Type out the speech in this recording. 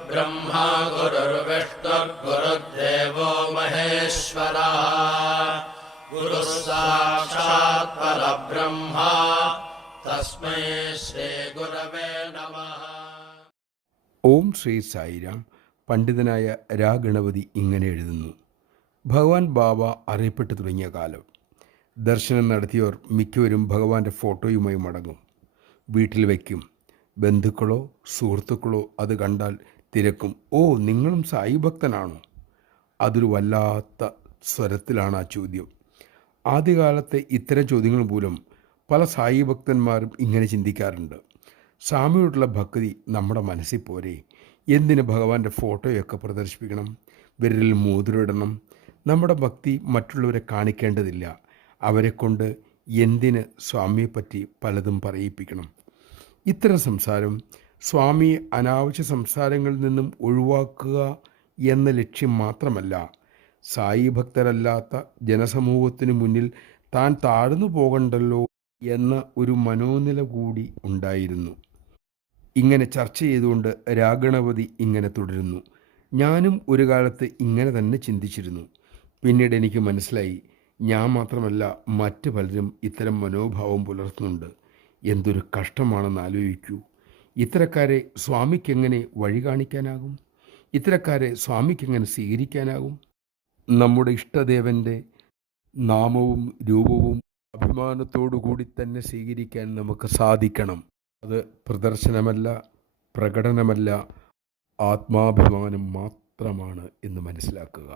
गुरुर्ब्रह्मा गुरुर्विष्णुर्गुरुर्देवो महेश्वरः गुरुः साक्षात् परब्रह्मा तस्मै श्रीगुरवे नमः. ഓം ശ്രീ സായിരാം. പണ്ഡിതനായ രാഗണപതി ഇങ്ങനെ എഴുതുന്നു: ഭഗവാൻ ബാബ അറിയപ്പെട്ടു തുടങ്ങിയ കാലം. ദർശനം നടത്തിയവർ മിക്കവരും ഭഗവാന്റെ ഫോട്ടോയുമായി മടങ്ങും. വീട്ടിൽ വയ്ക്കും. ബന്ധുക്കളോ സുഹൃത്തുക്കളോ അത് കണ്ടാൽ തിരക്കും, ഓ നിങ്ങളും സായി ഭക്തനാണോ? അതൊരു വല്ലാത്ത സ്വരത്തിലാണ് ആ ചോദ്യം. ആദ്യകാലത്തെ ഇത്തരം ചോദ്യങ്ങൾ മൂലം പല സായി ഭക്തന്മാരും ഇങ്ങനെ ചിന്തിക്കാറുണ്ട്: സ്വാമിയോടുള്ള ഭക്തി നമ്മുടെ മനസ്സിൽ പോരെ, എന്തിന് ഭഗവാന്റെ ഫോട്ടോയൊക്കെ പ്രദർശിപ്പിക്കണം, വിരലിൽ മോതിരിടണം? നമ്മുടെ ഭക്തി മറ്റുള്ളവരെ കാണിക്കേണ്ടതില്ല. അവരെ കൊണ്ട് എന്തിന് സ്വാമിയെപ്പറ്റി പലതും പറയിപ്പിക്കണം? ഇത്തരം സംസാരം സ്വാമിയെ അനാവശ്യ സംസാരങ്ങളിൽ നിന്നും ഒഴിവാക്കുക എന്ന ലക്ഷ്യം മാത്രമല്ല, സായി ഭക്തരല്ലാത്ത ജനസമൂഹത്തിനു മുന്നിൽ താൻ താഴ്ന്നു പോകണ്ടല്ലോ എന്ന ഒരു മനോനില കൂടി ഉണ്ടായിരുന്നു. ഇങ്ങനെ ചർച്ച ചെയ്തുകൊണ്ട് രാഗണപതി ഇങ്ങനെ തുടരുന്നു: ഞാനും ഒരു കാലത്ത് ഇങ്ങനെ തന്നെ ചിന്തിച്ചിരുന്നു. പിന്നീട് എനിക്ക് മനസ്സിലായി, ഞാൻ മാത്രമല്ല മറ്റു പലരും ഇത്തരം മനോഭാവം പുലർത്തുന്നുണ്ട്. എന്തൊരു കഷ്ടമാണെന്ന് ആലോചിക്കൂ. ഇത്തരക്കാരെ സ്വാമിക്കെങ്ങനെ വഴി കാണിക്കാനാകും? ഇത്തരക്കാരെ സ്വാമിക്കെങ്ങനെ സ്വീകരിക്കാനാകും? നമ്മുടെ ഇഷ്ടദേവൻ്റെ നാമവും രൂപവും അഭിമാനത്തോടു കൂടി തന്നെ സ്വീകരിക്കാൻ നമുക്ക് സാധിക്കണം. അത് പ്രദർശനമല്ല, പ്രകടനമല്ല, ആത്മാഭിമാനം മാത്രമാണ് എന്ന് മനസ്സിലാക്കുക.